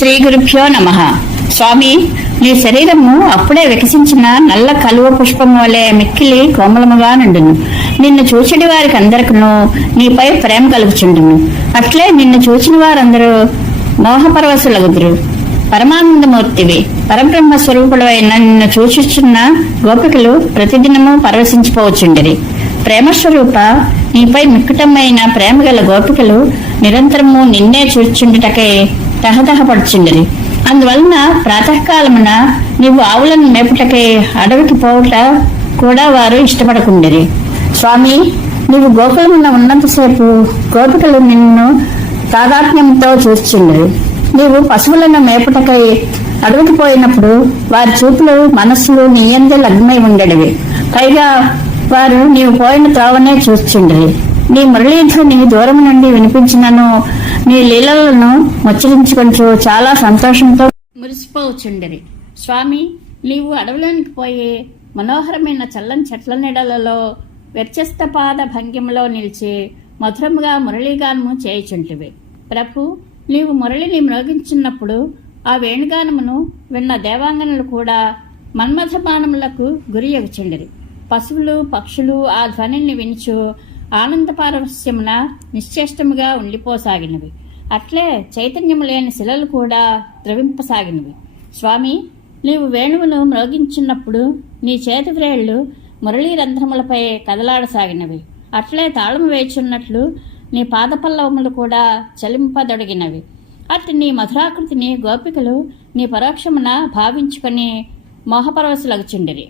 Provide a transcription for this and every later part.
శ్రీ గురుభ్యో నమః. స్వామి, నీ శరీరము అప్పుడే వికసించిన నల్ల కలువ పుష్పం వలె మిక్కిలి కోమలముగా నుండును. నిన్ను చూచడి వారికి అందరికను నీపై ప్రేమ కలుగుచుండును. అట్లే నిన్ను చూచిన వారందరూ మోహపరవశులగుదురు. పరమానందమూర్తివి, పరబ్రహ్మ స్వరూపుడైన నిన్ను చూచుచున్న గోపికలు ప్రతిదినము పరవశించిపోవచ్చుండిరి. ప్రేమస్వరూప, నీపై మిక్కుటమైన ప్రేమ గల గోపికలు నిరంతరము నిన్నే చూచుండుటకై తహతహపడుచుండిరి. అందువలన ప్రాతకాలమున నీవు ఆవులను మేపుటకై అడవికి పోవుట కూడా వారు ఇష్టపడకుండిరి. స్వామి, నీవు గోకులమున ఉన్నంతసేపు గోపికలు నిన్ను తాదాత్మ్యంతో చూచుండిరి. నీవు పశువులను మేపుటకై అడవికి పోయినప్పుడు వారి చూపులు మనస్సులు నీయందే లగ్నమై ఉండేవి. పైగా వారు నీవు పోయిన త్రోవనే చూచుండిరి. నీ మురళీధ్వని దూరం నుండి వినిపించినను నీ లీలలను ముచ్చరించుకుంటూ చాలా సంతోషంతో మురిసిపోవచ్చుండిరి. స్వామి, నీవు అడవిలోనికి పోయి మనోహరమైన చల్లని చెట్ల నీడలలో వ్యత్యస్త పాద భంగిమలో నిలిచి మధురముగా మురళీగానము చేయుచుంటివి. ప్రభు, నీవు మురళిని మ్రోగించున్నప్పుడు ఆ వేణుగానమును విన్న దేవాంగనులు కూడా మన్మథ బాణములకు గురి ఎగుచుండిరి. పశువులు పక్షులు ఆ ధ్వనిని వినుచు ఆనంద పారవస్యమున నిశ్చేష్టముగా ఉండిపోసాగినవి. అట్లే చైతన్యము లేని శిలలు కూడా ద్రవింపసాగినవి. స్వామి, నీవు వేణువును మ్రోగించున్నప్పుడు నీ చేతి వ్రేళ్లు మురళీ రంధ్రములపై కదలాడసాగినవి. అట్లే తాళము వేచున్నట్లు నీ పాదపల్లవములు కూడా చలింపదొడిగినవి. అట్టి నీ మధురాకృతిని గోపికలు నీ పరోక్షమున భావించుకొని మోహపరవశులగుచుండిరి.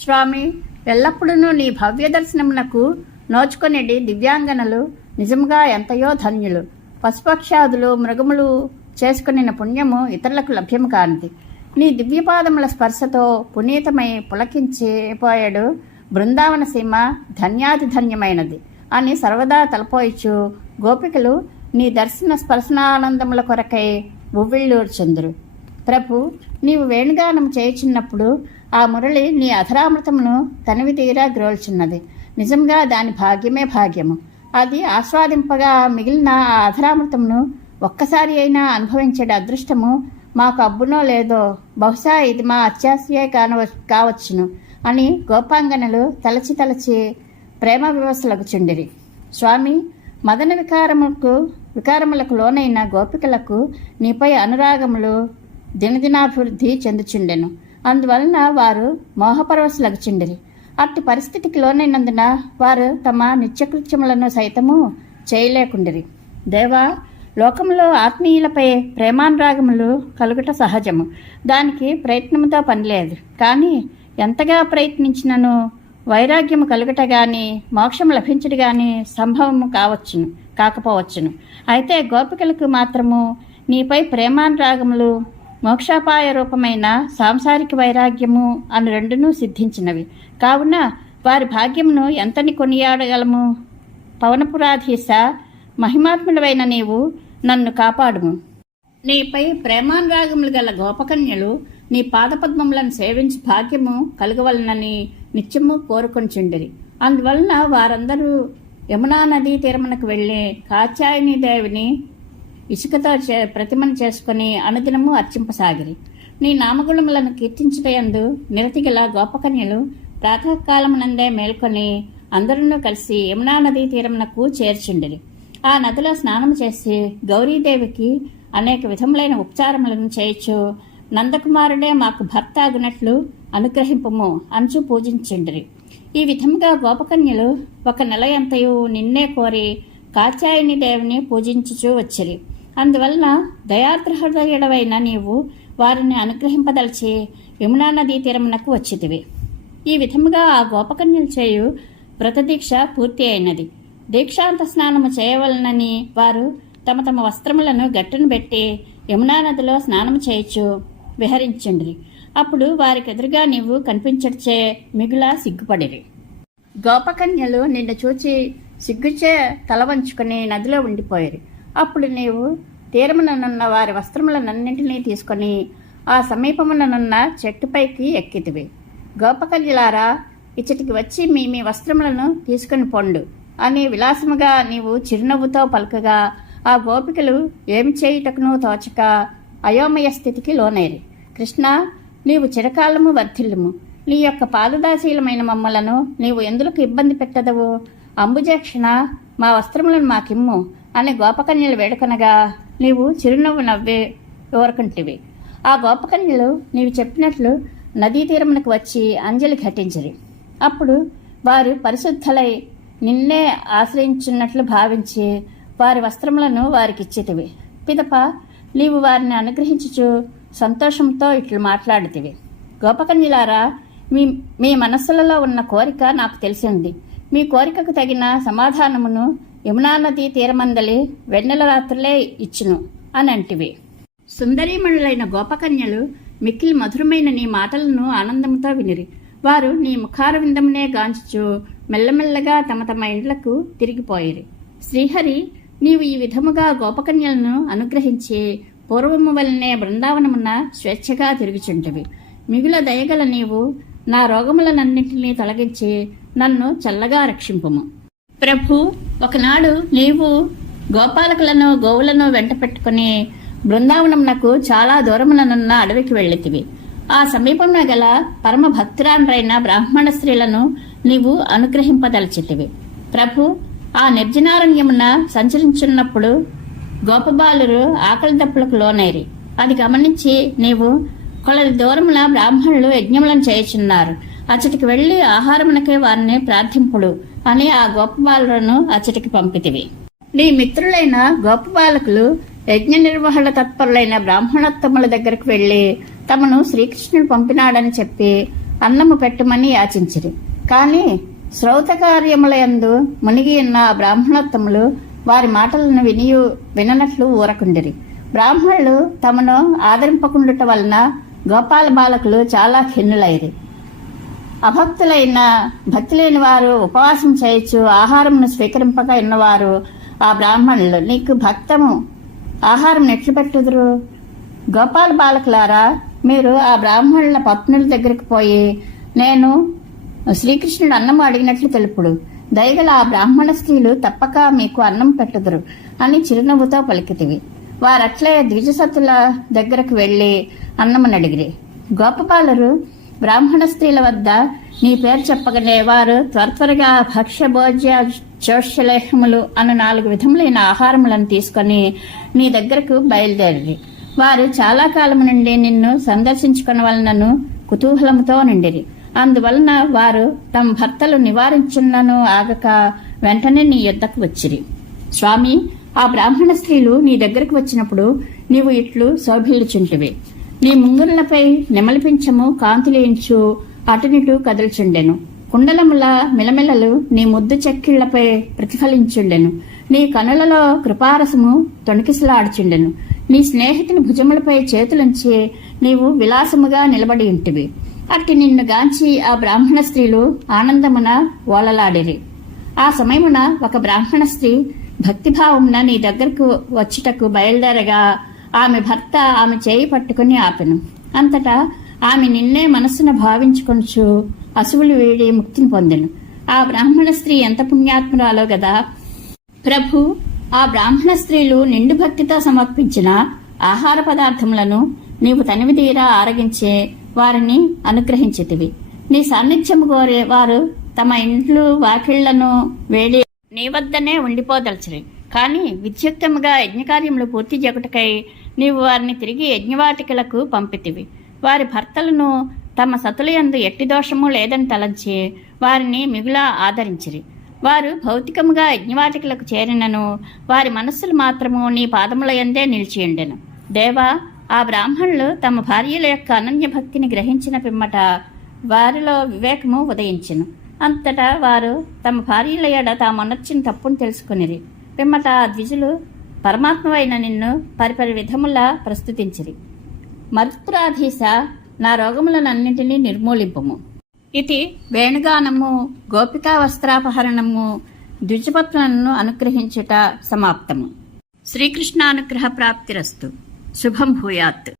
స్వామి, ఎల్లప్పుడూ నీ భవ్య దర్శనమునకు నోచుకొనిడి దివ్యాంగనలు నిజముగా ఎంతయో ధన్యులు. పశుపక్షాదులు మృగములు చేసుకునిన పుణ్యము ఇతరులకు లభ్యము కానిది. నీ దివ్యపాదముల స్పర్శతో పునీతమై పులకించిపోయాడు బృందావన సీమ ధన్యాది ధన్యమైనది అని సర్వదా తలపోయిచు గోపికలు నీ దర్శన స్పర్శనానందముల కొరకై ఉవ్విళ్ళూర్చుందురు. ప్రభు, నీవు వేణుగానం చేయుచున్నప్పుడు ఆ మురళి నీ అధరామృతమును తనివి తీరా గ్రోల్చున్నది. నిజంగా దాని భాగ్యమే భాగ్యము. అది ఆస్వాదింపగా మిగిలిన ఆ అధరామృతమును ఒక్కసారి అయినా అనుభవించే అదృష్టము మాకు అబ్బునో లేదో, బహుశా ఇది మా అత్యాశయే కావచ్చును అని గోపాంగనలు తలచి తలచి ప్రేమ వివశలగుచుండిరి. స్వామి, మదన వికారములకు లోనైన గోపికలకు నీపై అనురాగములు దినదినాభివృద్ధి చెందుచుండెను. అందువలన వారు మోహపరవశులగుచుండిరి. అట్టి పరిస్థితికి లోనైనందున వారు తమ నిత్యకృత్యములను సైతము చేయలేకుండిరి. దేవా, లోకంలో ఆత్మీయులపై ప్రేమానురాగములు కలుగుట సహజము. దానికి ప్రయత్నముతో పనిలేదు. కానీ ఎంతగా ప్రయత్నించినను వైరాగ్యము కలుగుట గాని మోక్షము లభించడు గాని సంభవము కాకపోవచ్చును. అయితే గోపికలకు మాత్రము నీపై ప్రేమానురాగములు మోక్షాపాయ రూపమైన సాంసారిక వైరాగ్యము అను రెండునూ సిద్ధించినవి. కావున వారి భాగ్యమును ఎంతని కొనియాడగలము. పవనపురాధీశ, మహిమాత్ముడవైన నీవు నన్ను కాపాడుము. నీపై ప్రేమానురాగములు గల గోపకన్యలు నీ పాదపద్మములను సేవించి భాగ్యము కలగవలనని నిత్యము కోరుకొనిచుండిరి. అందువలన వారందరూ యమునా నదీ తీరమునకు వెళ్ళి కాత్యాయని దేవిని ఇసుకతో ప్రతిమను చేసుకుని అనుదినము అర్చింపసాగిరి. నీ నామగుణములను కీర్తించుటయందు నిరతిగల గోపకన్యలు ప్రాతకాలమునందే మేల్కొని అందరూ కలిసి యమునా నదీ తీరమునకు చేర్చుండిరి. ఆ నదిలో స్నానము చేసి గౌరీదేవికి అనేక విధములైన ఉపచారములను చేయొచ్చు. నందకుమారుడే మాకు భర్త అగునట్లు అనుగ్రహింపము అంచు పూజించుండిరి. ఈ విధముగా గోపకన్యలు ఒక నెల ఎంతయు నిన్నే కోరి కాత్యాయని దేవిని పూజించుచూ వచ్చిరి. అందువలన దయార్ద్రహృదయుడవైన నీవు వారిని అనుగ్రహింపదలిచి యమునా నదీ తీరమునకు వచ్చితివి. ఈ విధముగా ఆ గోపకన్యలు చేయు వ్రతదీక్ష పూర్తి అయినది. దీక్షాంత స్నానము చేయవలనని వారు తమ తమ వస్త్రములను గట్టును పెట్టి యమునా నదిలో స్నానము చేయొచ్చు విహరించుండిరి. అప్పుడు వారికి ఎదురుగా నీవు కనిపించడిచే మిగుల సిగ్గుపడిరి. గోపకన్యలు నిన్ను చూచి సిగ్గుచే తల వంచుకొని నదిలో ఉండిపోయారు. అప్పుడు నీవు తీరముననున్న వారి వస్త్రములనన్నింటినీ తీసుకొని ఆ సమీపముననున్న చెట్టుపైకి ఎక్కితివి. గోపకన్యలారా, ఇచ్చటికి వచ్చి మీ వస్త్రములను తీసుకుని పొండు అని విలాసముగా నీవు చిరునవ్వుతో పలుకగా ఆ గోపికలు ఏమి చేయుటకును తోచక అయోమయ స్థితికి లోనైరి. కృష్ణ, నీవు చిరకాలము వర్ధిల్లుము. నీ యొక్క పాదదాశీలమైన మమ్మలను నీవు ఎందులకు ఇబ్బంది పెట్టదవు? అంబుజాక్షణ, మా వస్త్రములను మాకిమ్ము అని గోపకన్యలు వేడుకొనగా నీవు చిరునవ్వు నవ్వే ఊరకుంటివి. ఆ గోపకన్యలు నీవు చెప్పినట్లు నదీ తీరమునకు వచ్చి అంజలి ఘటించిరి. అప్పుడు వారు పరిశుద్ధులై నిన్నే ఆశ్రయించున్నట్లు భావించి వారి వస్త్రములను వారికిచ్చితివి. పిదప నీవు వారిని అనుగ్రహించుచు సంతోషంతో ఇట్లు మాట్లాడుతివి. గోపకన్యలారా, మీ మనస్సులలో ఉన్న కోరిక నాకు తెలిసింది. మీ కోరికకు తగిన సమాధానమును యమునా నదీ తీరమందలి వెన్నెల రాత్రులే ఇచ్చును అని అంటివి. సుందరీమణులైన గోపకన్యలు మిక్కిలి మధురమైన నీ మాటలను ఆనందంతో వినిరి. వారు నీ ముఖార విందమునే గాంచుచు మెల్లమెల్లగా తమ తమ ఇండ్లకు తిరిగిపోయిరి. శ్రీహరి, నీవు ఈ విధముగా గోపకన్యలను అనుగ్రహించి పూర్వము వలనే బృందావనమున స్వేచ్ఛగా తిరుగుచుంటివి. మిగుల దయగల నీవు నా రోగములనన్నింటినీ తొలగించి నన్ను చల్లగా రక్షింపుము. ప్రభు, ఒకనాడు నీవు గోపాలకులను గోవులను వెంట పెట్టుకుని బృందావనమునకు చాలా దూరముననున్న అడవికి వెళ్ళితివి. ఆ సమీపంలో గల పరమ భక్తురాండ్రైన బ్రాహ్మణ స్త్రీలను నీవు అనుగ్రహింపదలచితివి. ప్రభు, ఆ నిర్జనారణ్యమున సంచరించున్నప్పుడు గోపబాలురు ఆకలి దప్పులకు లోనైరి. అది గమనించి నీవు కొలది దూరమున బ్రాహ్మణులు యజ్ఞములను చేయుచున్నారు, అచ్చటికి వెళ్లి ఆహారమునకే వారిని ప్రార్థింపుడు అని ఆ గోపబాలులను అచ్చటికి పంపితివి. నీ మిత్రులైన గోపబాలకులు యజ్ఞ నిర్వహణ తత్పరులైన బ్రాహ్మణోత్తముల దగ్గరకు వెళ్లి తమను శ్రీకృష్ణుడు పంపినాడని చెప్పి అన్నము పెట్టుమని యాచించిరి. కాని శ్రౌత కార్యములయందు మునిగి ఉన్న బ్రాహ్మణోత్తములు వారి మాటలను విననట్లు ఊరకుండిరి. బ్రాహ్మణులు తమను ఆదరింపకుండుట వలన గోపాల బాలకులు చాలా ఖిన్నులైరి. అభక్తులైన భక్తి లేని వారు ఉపవాసం చేయొచ్చు ఆహారమును స్వీకరింపక ఉన్నవారు ఆ బ్రాహ్మణులు నీకు భక్తము ఆహారం ఎట్లు పెట్టుదురు? గోపాల బాలకులారా, మీరు ఆ బ్రాహ్మణుల పత్నుల దగ్గరికి పోయి నేను శ్రీకృష్ణుడు అన్నము అడిగినట్లు తెలుపుడు. దయగల ఆ బ్రాహ్మణ స్త్రీలు తప్పక మీకు అన్నం పెట్టుదురు అని చిరునవ్వుతో పలికితివి. వారట్లే ద్విజసతుల దగ్గరకు వెళ్లి అన్నమునడిగిరి. గోపబాలురు బ్రాహ్మణ స్త్రీల వద్ద నీ పేరు చెప్పగానే వారు త్వరగా భక్ష్య భోజ్య చోష్యలేహములు అను 4 విధములైన ఆహారములను తీసుకుని నీ దగ్గరకు బయలుదేరి వారు చాలా కాలం నుండి నిన్ను సందర్శించుకునవలనను కుతూహలముతో నిండిరి. అందువలన వారు తమ భర్తలు నివారించున్నను ఆగక వెంటనే నీ యొద్దకు వచ్చిరి. స్వామి, ఆ బ్రాహ్మణ స్త్రీలు నీ దగ్గరకు వచ్చినప్పుడు నీవు ఇట్లు శోభిల్లుచుంటివి. నీ ముంగురులపై నెమలిపించము కాంతులేయించు అటునిటు కదులుచుండెను. కుండలముల మిలమిలలు నీ ముద్దు చెక్కిళ్లపై ప్రతిఫలించుండెను. నీ కనులలో కృపారసము తొణికిసలాడుచుండెను. నీ స్నేహితుని భుజములపై చేతులుంచి నీవు విలాసముగా నిలబడి ఉంటివి. అట్టి నిన్ను గాంచి ఆ బ్రాహ్మణ స్త్రీలు ఆనందమున ఓలలాడిరి. ఆ సమయమున ఒక బ్రాహ్మణ స్త్రీ భక్తిభావమున నీ దగ్గరకు వచ్చుటకు బయలుదేరగా ఆమె భర్త ఆమె చేయి పట్టుకుని ఆపెను. అంతటా ఆమె నిన్నే మనస్సును భావించుకొనుచు అసువులు వీడి ముక్తిని పొందెను. ఆ బ్రాహ్మణ స్త్రీ ఎంత పుణ్యాత్మురాలో గదా! ప్రభు, ఆ బ్రాహ్మణ స్త్రీలు నిండు భక్తితో సమర్పించిన ఆహార పదార్థములను నీవు తనివిదీరా ఆరగించే వారిని అనుగ్రహించితివి. నీ సాన్నిధ్యము కోరే వారు తమ ఇండ్లు వాకిళ్లను వేడి నీ వద్దనే ఉండిపోదలచిరి. కాని విద్యుక్తముగా యజ్ఞకార్యములు పూర్తి జగుటకై నీవు వారిని తిరిగి యజ్ఞవాటికలకు పంపితివి. వారి భర్తలను తమ సతులయందు ఎట్టి దోషము లేదని తలంచి వారిని మిగులా ఆదరించిరి. వారు భౌతికముగా యజ్ఞవాటికలకు చేరినను వారి మనస్సులు మాత్రము నీ పాదములయందే నిలిచియుండెను. దేవా, ఆ బ్రాహ్మణులు తమ భార్యల యొక్క అనన్య భక్తిని గ్రహించిన పిమ్మట వారిలో వివేకము ఉదయించెను. అంతటా వారు తమ భార్యల ఎడ తామొనర్చిన తప్పును తెలుసుకునిరి. పిమ్మట ఆ ద్విజులు పరమాత్మవైన నిన్ను పరిపరి విధములా ప్రస్తుతించిరి. మరుత్పురాధీశ, నా రోగములనన్నింటినీ నిర్మూలింపుము. ఇది వేణుగానము, గోపికా వస్త్రాపహరణము, ద్విజపత్నులను అనుగ్రహించుట సమాప్తము. శ్రీకృష్ణానుగ్రహ ప్రాప్తిరస్తు. శుభం భూయాత్.